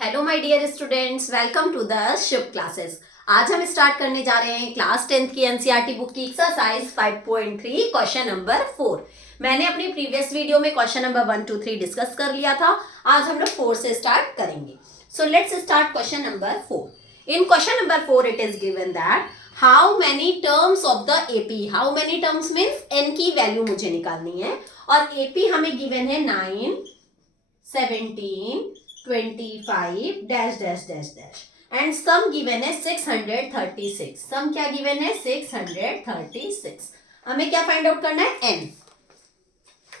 Hello my dear students, welcome to the Shubh classes. आज हम start करने जा रहे हैं क्लास 10th की एनसीईआरटी बुक की एक्सरसाइज 5.3 क्वेश्चन नंबर 4। मैंने अपनी प्रीवियस वीडियो में क्वेश्चन नंबर 1 2 3 डिस्कस कर लिया था। आज हम लोग 4 से स्टार्ट करेंगे। So let's start question number 4। In question number 4 it is given that how many terms of the AP. How many terms means N की वैल्यू मुझे निकालनी है और एपी हमें गिवन है 9 17 25 dash dash dash dash and sum given है 636। सम क्या given है 636। हमें क्या फाइंड आउट करना है एन।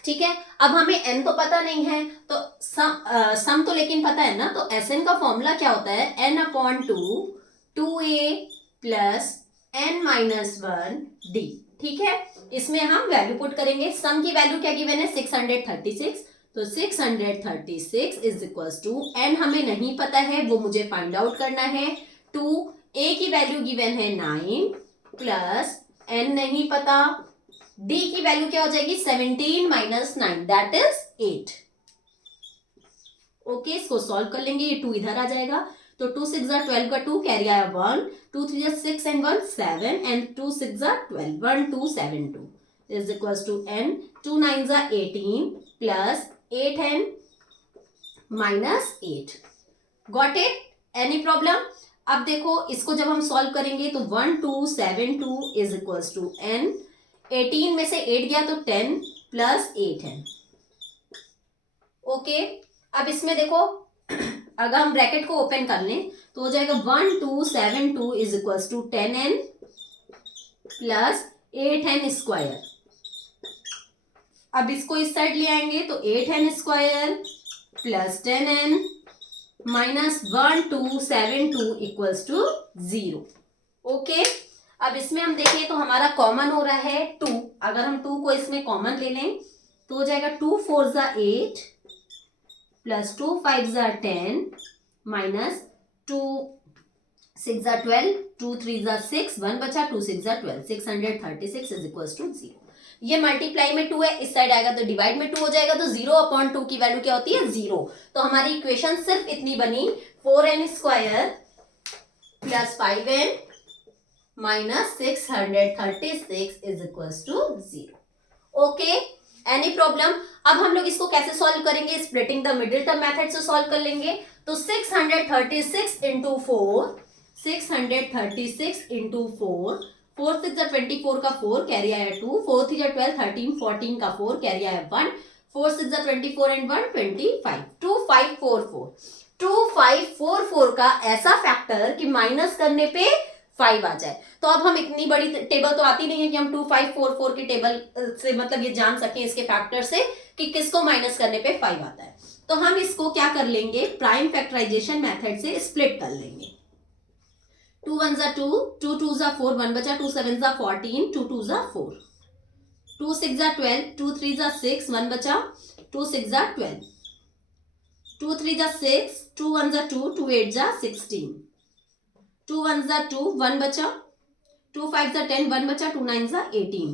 ठीक है, अब हमें एन तो पता नहीं है तो सम तो लेकिन पता है ना। तो एस एन का फॉर्मूला क्या होता है n upon 2 plus n minus 1 d. ठीक है, इसमें हम वैल्यू पुट करेंगे। सम की वैल्यू क्या गिवन है 636। तो 636 इज इक्वल टू एन हमें नहीं पता है, वो मुझे फाइंड आउट करना है। 2 ए की वैल्यू गिवन है 9 प्लस एन नहीं पता, डी की वैल्यू क्या हो जाएगी 17 माइनस 9 दैट इज 8। ओके, इसको सॉल्व कर लेंगे। ये 2 इधर आ जाएगा तो 2 6 12 का 2 कैरी आया 1, 2 3 6 and 1 7 and 2 6 12 1 2 7 2 is equal to n 2 9 18 plus 8 n minus 8। Got it? Any problem? अब देखो इसको जब हम सॉल्व करेंगे तो 1 2 7 2 इज इक्वल टू एन 18 में से 8 गया तो 10 प्लस 8 है। ओके, अब इसमें देखो अगर हम ब्रैकेट को ओपन कर लें तो हो जाएगा 1 2 7 2 is equal to 10n plus 8n square. अब इसको इस साइड ले आएंगे तो 8n square plus 10n minus 1 2 7 2 equals to 0। Okay, अब इसमें हम देखें तो हमारा कॉमन हो रहा है 2। अगर हम 2 को इसमें कॉमन ले लें तो हो जाएगा 2 4 8 प्लस 2 5 10 माइनस 2 6 12 2 3 6 1 बचा 2 6 12 636 इज इक्वल टू 0। ये मल्टीप्लाई में 2 है, इस साइड आएगा तो डिवाइड में 2 हो जाएगा तो 0 अपॉन 2 की वैल्यू क्या होती है 0। तो हमारी इक्वेशन सिर्फ इतनी बनी 4n square plus 5n minus 636 is equal to 0। Okay, any problem? अब हम लोग इसको कैसे सॉल्व करेंगे? Splitting the middle term method से सॉल्व कर लेंगे। तो 636 इंटू 4, 636 इंटू 4, 4 6 24 का 4 कैरी आया 2, 4 3 12 13 14 का 4 कैरी आया 1, 4 6 24 एंड 1 25 2544 2544 का ऐसा फैक्टर कि माइनस करने पे 5 आ जाए। तो अब हम इतनी बड़ी टेबल तो आती नहीं है कि हम 2544 की टेबल से मतलब ये जान सकें इसके फैक्टर से कि किसको माइनस करने पे 5 आता है। तो हम इसको क्या कर लेंगे प्राइम फैक्टराइजेशन मेथड से स्प्लिट कर लेंगे। 2 1 2 2 2 4 1 बचा 2 7 14 2 2 4 2 6 12 2 3 6 1 बचा 2 6 12 2 3 6 2 1 2 2 8 16 2 1 2 1 बचा 2 5 10 1 बचा 2 9 18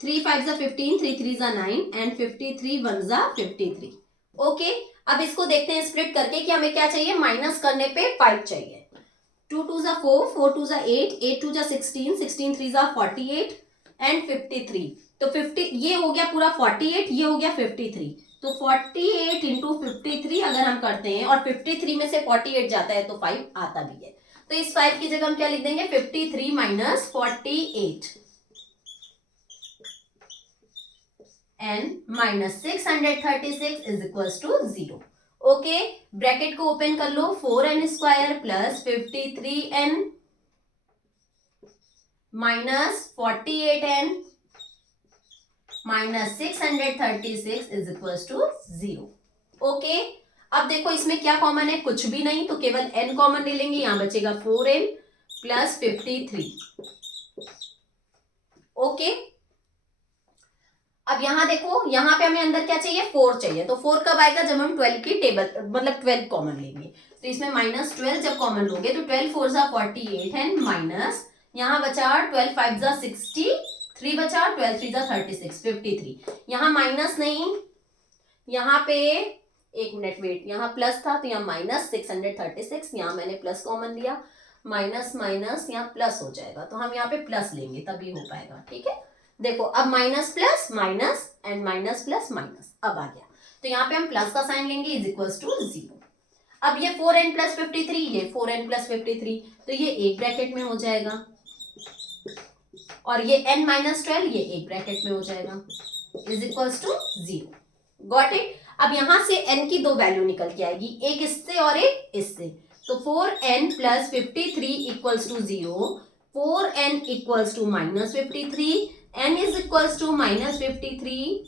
3 5 15 3 3 9 एंड 53 1 53। ओके, अब इसको देखते हैं स्प्लिट करके कि हमें क्या चाहिए माइनस करने पे 5 चाहिए। 2 2 4 4 2 8 8 2 16 16 3 48 एंड 53। तो 50 ये हो गया पूरा 48, ये हो गया 53। तो 48 इंटू 53 अगर हम करते हैं और 53 में से 48 जाता है तो 5 आता भी है। तो इस 5 की जगह हम क्या लिख देंगे 53 minus 48 and minus 636 is equal to 0। Okay, bracket को ओपन कर लो 4n square plus 53n minus 48n minus 636 is equal to 0। Okay, अब देखो इसमें क्या कॉमन है कुछ भी नहीं, तो केवल n कॉमन ले लेंगे। यहां बचेगा 4n प्लस 53। ओके, अब यहां देखो यहां पे हमें अंदर क्या चाहिए 4 चाहिए। तो 4 कब आएगा जब हम 12 की टेबल मतलब 12 कॉमन लेंगे। तो इसमें माइनस 12 जब कॉमन लोगे तो 12 4 48 एंड माइनस यहां बचा 12 5 60 3 बचा 12 3 36 53। यहां माइनस नहीं, यहां पे एक मिनट वेट, यहाँ प्लस था तो यहाँ माइनस 636, यहाँ मैंने प्लस कॉमन लिया, माइनस माइनस यहाँ प्लस हो जाएगा, तो हम यहाँ पे प्लस लेंगे तभी हो पाएगा। ठीक है, देखो अब minus plus minus and minus plus minus अब आ गया, तो यहाँ पे हम प्लस का साइन लेंगे इज इक्वल्स टू 0। अब ये 4n प्लस 53, ये 4n प्लस 53, तो ये एक ब्रैकेट में हो जाएगा, और ये n माइनस 12 ये एक ब्रैकेट में हो जाएगा is equals to 0। Got it. अब यहां से n की दो वैल्यू निकल के आएगी, एक इससे और एक इससे, तो 4n plus 53 equals to 0, 4n equals to minus 53, n is equals to minus 53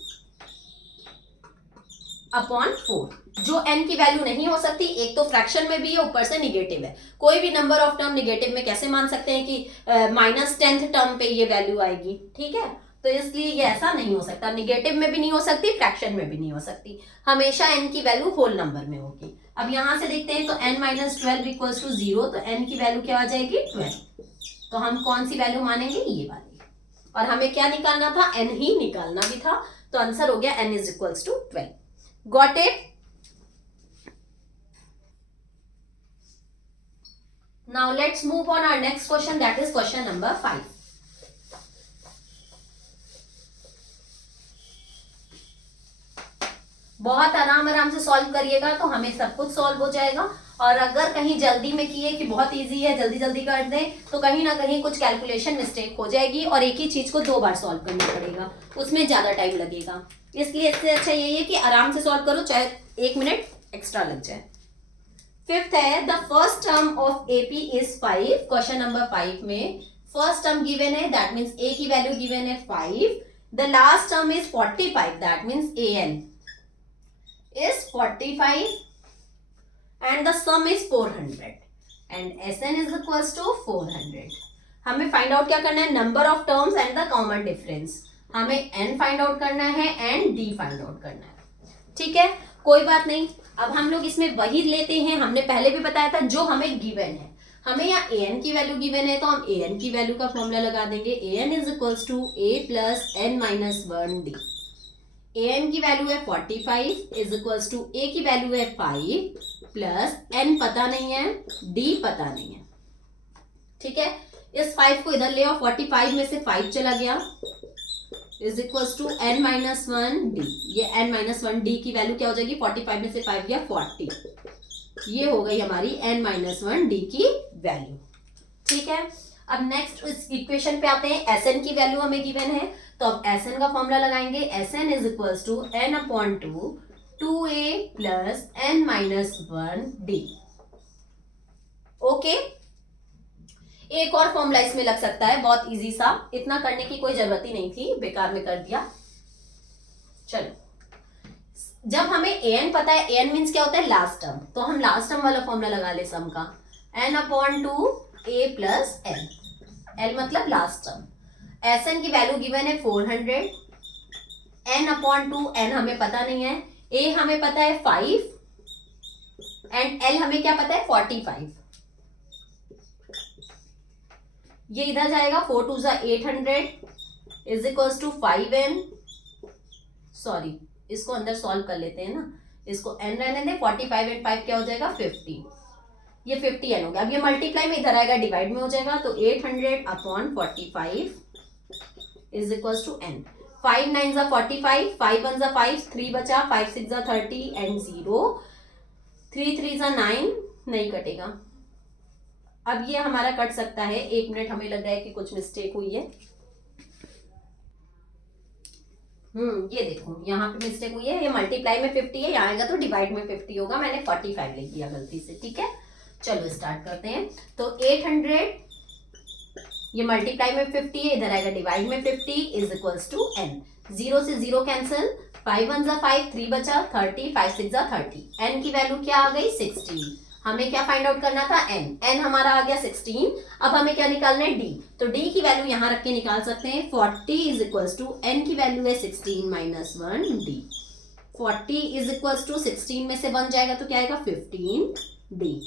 upon 4। जो n की वैल्यू नहीं हो सकती, एक तो फ्रैक्शन में भी है, ऊपर से निगेटिव है। कोई भी नंबर ऑफ टर्म निगेटिव में कैसे मान सकते हैं कि माइनस 10th टर्म पे ये वैल्यू आएगी। ठीक है, तो इसलिए ये ऐसा नहीं हो सकता, निगेटिव में भी नहीं हो सकती, फ्रैक्शन में भी नहीं हो सकती, हमेशा n की वैल्यू होल नंबर में होगी। अब यहां से देखते हैं, तो n माइनस 12 इक्वल्स टू 0, तो n की वैल्यू क्या आ जाएगी 12, तो हम कौन सी वैल्यू मानेंगे, ये वाली, और हमें क्या निकालना था, n ही निकालना भी था, तो आंसर हो गया n is equals to 12। Got it. Now let's move on our next question, that is question number 5। बहुत आराम से सॉल्व करिएगा तो हमें सब कुछ सॉल्व हो जाएगा, और अगर कहीं जल्दी में किए कि बहुत इजी है जल्दी जल्दी कर दें, तो कहीं ना कहीं कुछ कैलकुलेशन मिस्टेक हो जाएगी और एक ही चीज को 2 बार सॉल्व करना पड़ेगा, उसमें ज्यादा टाइम लगेगा। इसलिए इससे अच्छा यही है कि आराम से सॉल्व करो, चाहे 1 मिनट एक्स्ट्रा लग जाए। 5th है, the first term of AP is 5। Question number 5 में फर्स्ट टर्म गिवन है, दैट मीन्स ए की वैल्यू गिवन है 5, the last term is 45, that means an is 45 and the sum is 400 and Sn is equals to 400। हमें find out क्या करना है, number of terms and the common difference. हमें n find out करना है and d find out करना है। ठीक है, कोई बात नहीं, अब हम लोग इसमें वही लेते हैं, हमने पहले भी बताया था जो हमें गिवन है। हमें यहाँ an की वैल्यू गिवन है, तो हम an की वैल्यू का फॉर्मूला लगा देंगे, an is equals to a plus n minus 1d। an की वैल्यू है 45 इज इक्वल्स टू a की वैल्यू है 5 प्लस n पता नहीं है, d पता नहीं है। ठीक है, इस 5 को इधर ले आओ, 45 में से 5 चला गया is equals to n minus 1d। ये n माइनस 1d की वैल्यू क्या हो जाएगी, 45 में से 5 गया 40, ये हो गई हमारी n माइनस 1d की वैल्यू। ठीक है, अब नेक्स्ट इस इक्वेशन पे आते हैं, Sn की वैल्यू हमें गिवन है, तो अब Sn का फॉर्मूला लगाएंगे, Sn is equals to n upon 2 2a plus n minus 1d। Okay, एक और फॉर्मूला इसमें लग सकता है, बहुत इजी सा, इतना करने की कोई जरूरत ही नहीं थी, बेकार में कर दिया। चलो, जब हमें an पता है, an मीन्स क्या होता है, लास्ट टर्म, तो हम लास्ट टर्म वाला फॉर्मूला लगा ले सम का, n upon 2 a plus n, l मतलब लास्ट टर्म। Sn की वैल्यू गिवन है 400, n अपॉन 2, n हमें पता नहीं है, a हमें पता है 5 एंड l हमें क्या पता है 45। ये इधर जाएगा, 4 2 जा 800 is equals to 5n, sorry इसको अंदर सॉल्व कर लेते हैं ना, इसको n रहने दें, 45 एंड 5 क्या हो जाएगा 50, ये 50n हो गया। अब ये मल्टीप्लाई में इधर आएगा, डिवाइड में हो जाएगा, तो 800 upon 45 is equals to n। 5 9 जा 45, 5 1 जा 5, 3 बचा, 5 6 जा 30 एंड 0, 3 3 जा 9, नहीं कटेगा। अब ये हमारा कट सकता है, 1 मिनट हमें लग रहा है कि कुछ मिस्टेक हुई है। ये देखो यहाँ पे मिस्टेक हुई है, ये मल्टीप्लाई में 50 है, यहाँ आएगा तो डिवाइड में 50 होगा, मैंने 45 लिख दिया गलती से। ठीक है, चलो स्टार्ट करते हैं। तो 800 ये मल्टीप्लाई में 50 है, इधर आएगा डिवाइड में 50 इज इक्वल्स टू n। 0 से 0 कैंसिल, 5 1 जा 5, 3 बचा, 30, 5 6 जा 30, n की वैल्यू क्या आ गई 16। हमें क्या फाइंड आउट करना था, n हमारा आ गया 16। अब हमें क्या निकालना है, d, तो d की वैल्यू यहाँ रख के निकाल सकते हैं, 40 इज इक्वल्स टू n की वैल्यू है 16 minus 1d। 40 is equals to 16 में से 1 जाएगा तो क्या आएगा 15d।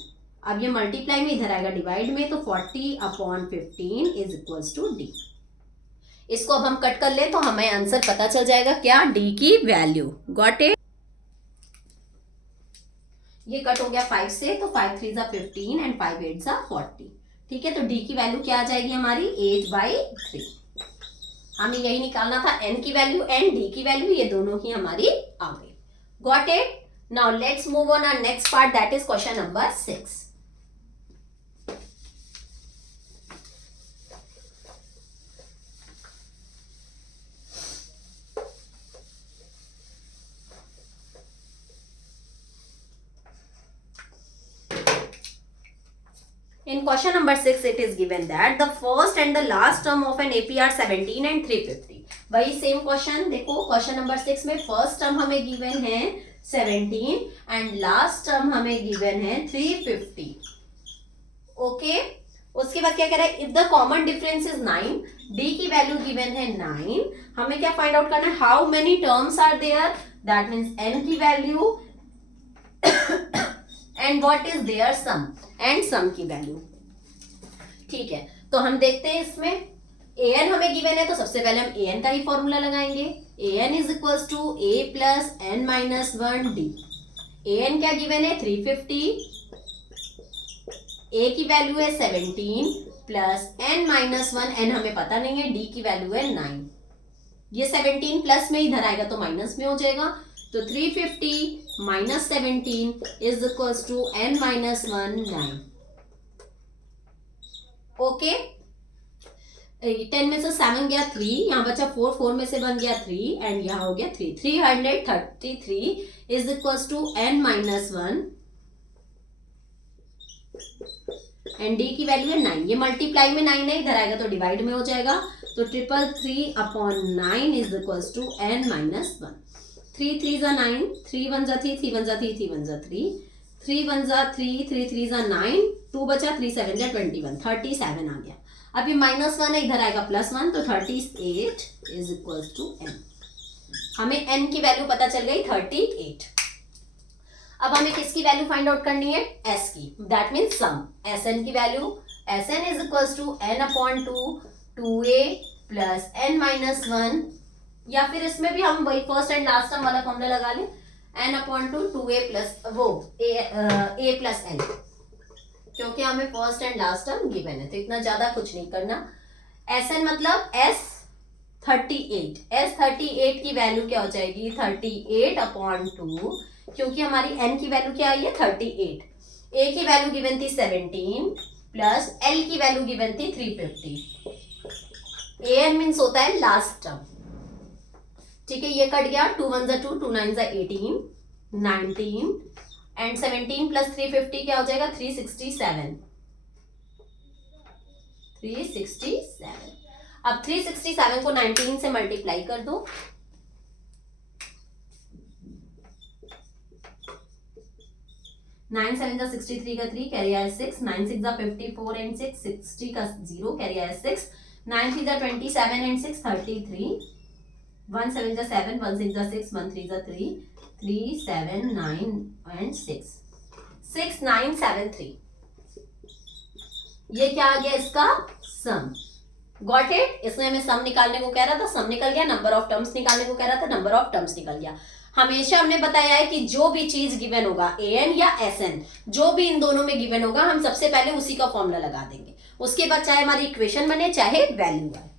अब ये मल्टीप्लाई में इधर आएगा डिवाइड में, तो 40 upon 15 is equals to d। इसको अब हम कट कर ले तो हमें आंसर पता चल जाएगा, क्या, d की वैल्यू। Got it. ये कट हो गया 5 से, तो 5 3 जा 15 एंड 5 8 जा 40। ठीक है, तो डी की वैल्यू क्या आ जाएगी हमारी 8/3। हमें यही निकालना था, एन की वैल्यू एंड डी की वैल्यू, ये दोनों ही हमारी आ गई। Got it? Now let's move on our next part, that is question number 6। In question number 6, it is given that the first and the last term of an AP are 17 and 350. वही same question देखो, question number 6 में first term हमें given है 17 and last term हमें given है 350। Okay, उसके बाद क्या कह रहा है, if the common difference is 9, D की वैल्यू गिवन है 9, हमें क्या फाइंड आउट करना है, how many terms are there, that means N की value and what is there sum, and sum की वैल्यू। ठीक है, तो हम देखते हैं इसमें an हमें गिवन है, तो सबसे पहले हम an का ही फॉर्मूला लगाएंगे। an is equals to a plus n minus 1 d. an क्या गिवन है 350, a की वैल्यू है 17 प्लस n माइनस 1, n हमें पता नहीं है, d की वैल्यू है 9। ये 17 प्लस में इधर आएगा तो माइनस में हो जाएगा, तो 350 minus 17 is equals to n minus 1 9। Okay, 10 में से 7 गया 3, यहाँ बचा 4, 4 में से बन गया 3 एंड यहाँ हो गया 3, 333 is equals to n minus 1 and d की वैल्यू है 9। ये मल्टीप्लाई में 9 नहीं, इधर आएगा तो डिवाइड में हो जाएगा, तो 333/9 is equals to n minus 1। 3 3 जा 9, 3 1 जा 3, 3 1 जा 3, 3 1 जा 3, 3 1 जा 3, 3 3 जा 9, 2 बचा, 3 7 जा 21, 37 आ गया। अब ये माइनस 1 है, इधर आएगा प्लस 1, तो 38 इज इक्वल्स टू n। हमें n की वैल्यू पता चल गई 38। अब हमें किसकी वैल्यू फाइंड आउट करनी है, s की, दैट मीन्स सम। sn की value, sn is equals to n/2 2a plus n minus 1, या फिर इसमें भी हम वही फर्स्ट एंड लास्ट टर्म वाला फॉर्मूला लगा लें, n/2 2a प्लस वो a प्लस n, क्योंकि हमें first and last term given है, तो इतना ज्यादा कुछ नहीं करना। sn मतलब s38 की वैल्यू क्या हो जाएगी 38/2, क्योंकि हमारी n की वैल्यू क्या आई है 38, a की वैल्यू गिवन थी 17 प्लस l की वैल्यू गिवन थी 350। an मीन्स होता है लास्ट टर्म। ठीक है, ये कट गया, 2 1 जा 2, 2 9 जा 18, 19 एंड 17 प्लस 350 क्या हो जाएगा 367। अब 367 को 19 से मल्टीप्लाई कर दो, 9 7 जा 63 का 3 कैरी आया 6, 9 6 जा 54 एंड 6 60 का 0 कैरी आया 6, 9 3 जा 27 एंड 6 33, 1 7 जा 7, 1 6 जा 6, 1 3 जा 3, 3 7 9 एंड 6 6 9 7 3। ये क्या आ गया इसका सम। Got it? इसमें हमें सम निकालने को कह रहा था, सम निकल गया, नंबर ऑफ टर्म्स निकालने को कह रहा था, नंबर ऑफ टर्म्स निकल गया। हमेशा हमने बताया है कि जो भी चीज गिवन होगा an या sn, जो भी इन दोनों में गिवन होगा, हम सबसे पहले उसी का फॉर्मूला लगा देंगे, उसके बाद चाहे हमारी इक्वेशन बने चाहे वैल्यू आए।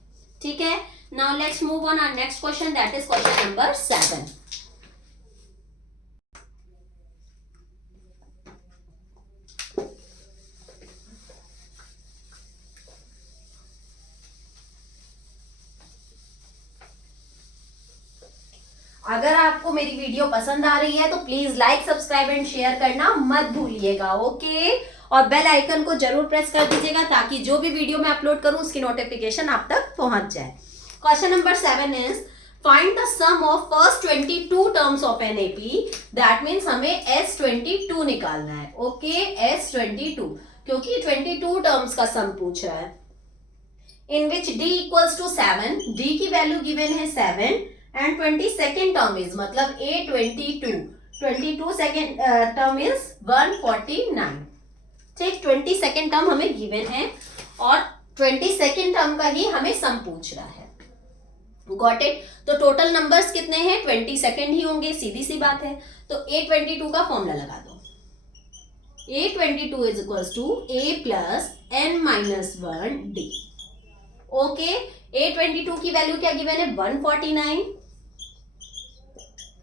ठीक है, now let's move on our next question, that is question number 7। अगर आपको मेरी वीडियो पसंद आ रही है तो please like subscribe and share करना मत भूलिएगा, ओके? और बेल आइकन को जरूर प्रेस कर दीजिएगा ताकि जो भी वीडियो मैं अपलोड करूं उसकी नोटिफिकेशन आप तक पहुंच जाए। Question number 7 is find the sum of first 22 terms of an AP, that means हमें S22 निकालना है। ओके, S22, क्योंकि 22 टर्म्स का सम पूछ रहा है। इन विच d इक्वल्स टू 7, d की वैल्यू गिवन है 7 एंड 22nd टर्म इज मतलब A22 सेकेंड टर्म इज 149। ठीक, 22nd टर्म हमें गिवन है और 22nd टर्म का ही हमें सम पूछ रहा है। Got it? तो टोटल नंबर्स कितने हैं 22nd ही होंगे, सीधी सी बात है। तो A22 का फॉर्मूला लगा दो। A22 is equals to A plus n minus 1 D। Okay, A22 की वैल्यू क्या गिवन है 149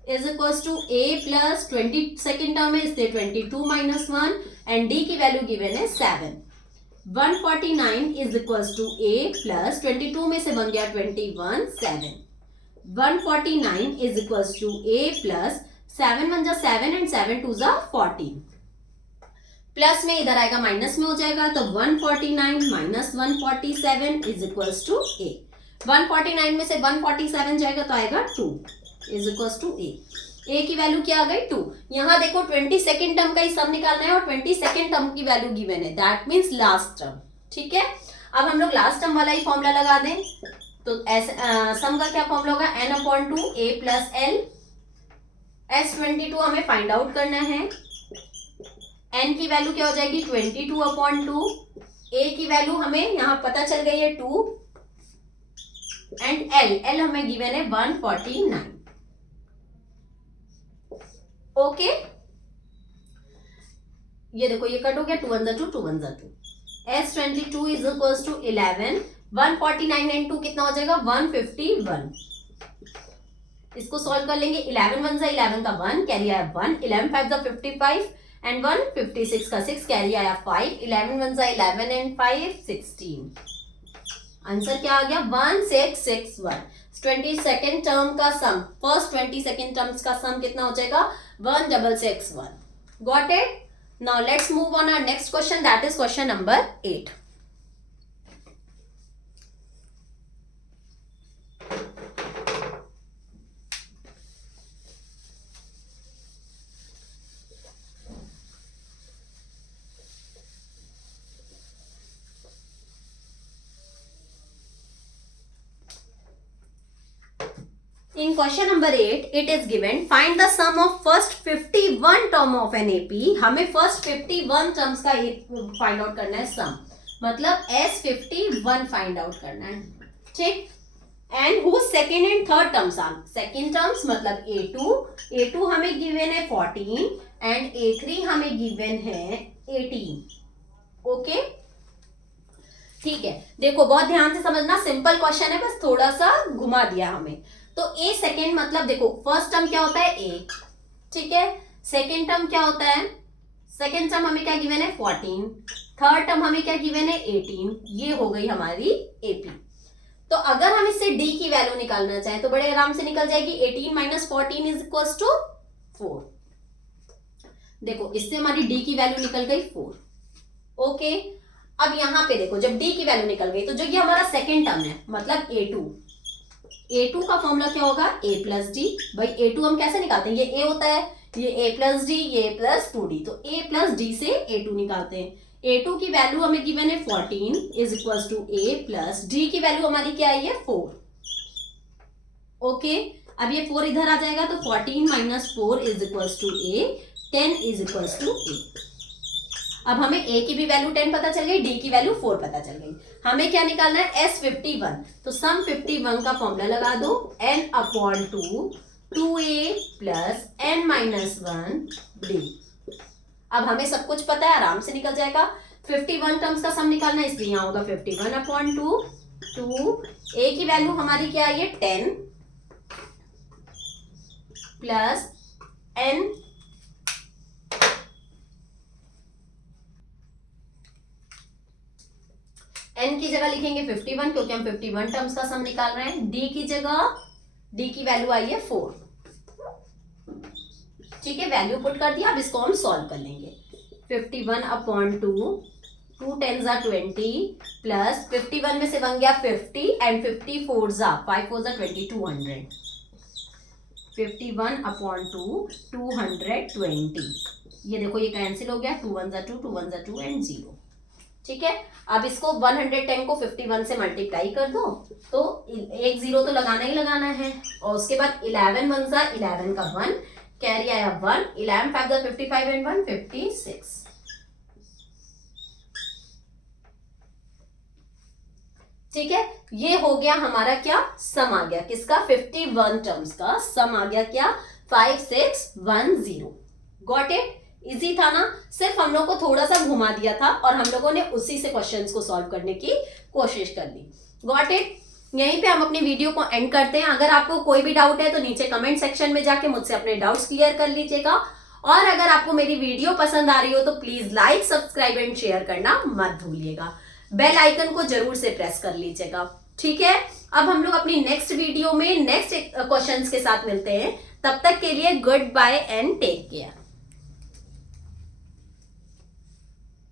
is equals to A plus 20 second term है इसलिए 22 माइनस 1 एंड D की वैल्यू गिवन है 7। 149 is equals to A plus 22 में से बन गया 21 7। 149 is equals to A plus 7 1 जा 7 एंड 7 2 जा 14। प्लस में इधर आएगा माइनस में हो जाएगा तो 149 minus 147 is equals to A। 149 में से 147 जाएगा तो आएगा 2 is equals to A। A की वैल्यू क्या आ गई 2। यहां देखो 22 टर्म का ही सम निकालना है और 22 टर्म की वैल्यू गिवन है, दैट मीन्स लास्ट टर्म। ठीक है, अब हम लोग लास्ट टर्म वाला ही फॉर्मूला लगा दें तो सम का क्या फॉर्मूला होगा n/2 A plus L। S22 हमें फाइंड आउट करना है, n की वैल्यू क्या हो जाएगी 22/2। A की वैल्यू हमें यहां पता चल गई है 2 एंड L हमें गिवन है 149। ओके, ये देखो ये कट हो गया 2 1 जा 2 2 1 जा 2। S22 is equals to 11। 149 and 2 कितना हो जाएगा 151। इसको सॉल्व कर लेंगे। 11 1 जा 11 का 1 कैरी आया 1, 11 5 जा 55 एंड 1 56 का 6 कैरी आया 5, 11 1 जा 11 एंड 5 16। आंसर क्या आ गया 1661। 22nd टर्म का सम, फर्स्ट 22nd टर्म्स का सम कितना हो जाएगा 1661। Got it? Now let's move on our next question, that is question number 8। In question number 8, it is given find the sum of first 51 term of an AP। हमें first 51 terms का find out करना है sum, मतलब S51 find out करना है। ठीक, and whose second and third terms are second terms मतलब A2 हमें given है 14 and A3 हमें given है 18। ओके, ठीक है, देखो बहुत ध्यान से समझना, सिंपल क्वेश्चन है, बस थोड़ा सा घुमा दिया हमें। तो ए सेकेंड मतलब देखो फर्स्ट टर्म क्या होता है ए, ठीक है, सेकेंड टर्म क्या होता है, सेकेंड टर्म हमें क्या गिवन है 14, थर्ड टर्म हमें क्या गिवन है 18। ये हो गई हमारी एपी। तो अगर हम इससे डी की वैल्यू निकालना चाहें तो बड़े आराम से निकल जाएगी। 18 माइनस 14 इज इक्वल टू 4। देखो इससे हमारी डी की वैल्यू निकल गई 4। ओके, अब यहां पे देखो जब डी की वैल्यू निकल गई तो जो ये हमारा सेकेंड टर्म है मतलब A2 का फॉर्मूला क्या होगा A प्लस डी। भाई A2 हम कैसे निकालते हैं, ये A होता है, ये A प्लस डी, ये A प्लस 2D, तो A प्लस डी से A2 निकालते हैं। A2 की वैल्यू हमें गिवन है 14 is equal to A plus d की वैल्यू हमारी क्या आई है 4। ओके, अब ये 4 इधर आ जाएगा तो 14 minus 4 is equal to A, 10 is equal to A। अब हमें A की भी वैल्यू 10 पता चल गई, D की वैल्यू 4 पता चल गई। हमें क्या निकालना है S51, तो सम 51 का फॉर्मूला लगा दो n/2 2A plus n minus 1 D। अब हमें सब कुछ पता है, आराम से निकल जाएगा। 51 टर्म्स का सम निकालना है इसलिए यहाँ होगा 51/2 2 A की वैल्यू हमारी क्या आई है 10 प्लस n n की जगह लिखेंगे 51 क्योंकि हम 51 टर्म्स का सम निकाल रहे हैं। d की जगह d की वैल्यू आई है 4। ठीक है, वैल्यू पुट कर दिया, अब इसको हम सॉल्व कर लेंगे। 51/2 2 10 जा 20 प्लस 51 में से बन गया 50 एंड 54 जा 5 4 जा 20 200। 51/2 220। ये देखो ये कैंसिल हो गया, 2 1 जा 2 2 1 जा 2 एंड 0। ठीक है, अब इसको 110 को 51 से मल्टीप्लाई कर दो तो एक 0 तो लगाना ही लगाना है, और उसके बाद 11 1 जा 11 का 1 कैरी आया 1, 11 5 जा 55 एंड 1 56। ठीक है, ये हो गया हमारा क्या सम आ गया, किसका 51 टर्म्स का सम आ गया क्या 5610। Got it? इजी था ना, सिर्फ हम लोग को थोड़ा सा घुमा दिया था और हम लोगों ने उसी से क्वेश्चंस को सॉल्व करने की कोशिश कर ली। Got it? यहीं पे हम अपनी वीडियो को एंड करते हैं। अगर आपको कोई भी डाउट है तो नीचे कमेंट सेक्शन में जाके मुझसे अपने डाउट्स क्लियर कर लीजिएगा, और अगर आपको मेरी वीडियो पसंद आ रही हो तो please like, subscribe and share करना मत भूलिएगा। बेल आइकन को जरूर से प्रेस कर लीजिएगा, ठीक है? अब हम लोग अपनी नेक्स्ट वीडियो में नेक्स्ट क्वेश्चंस के साथ मिलते हैं। तब तक के लिए good bye and take care.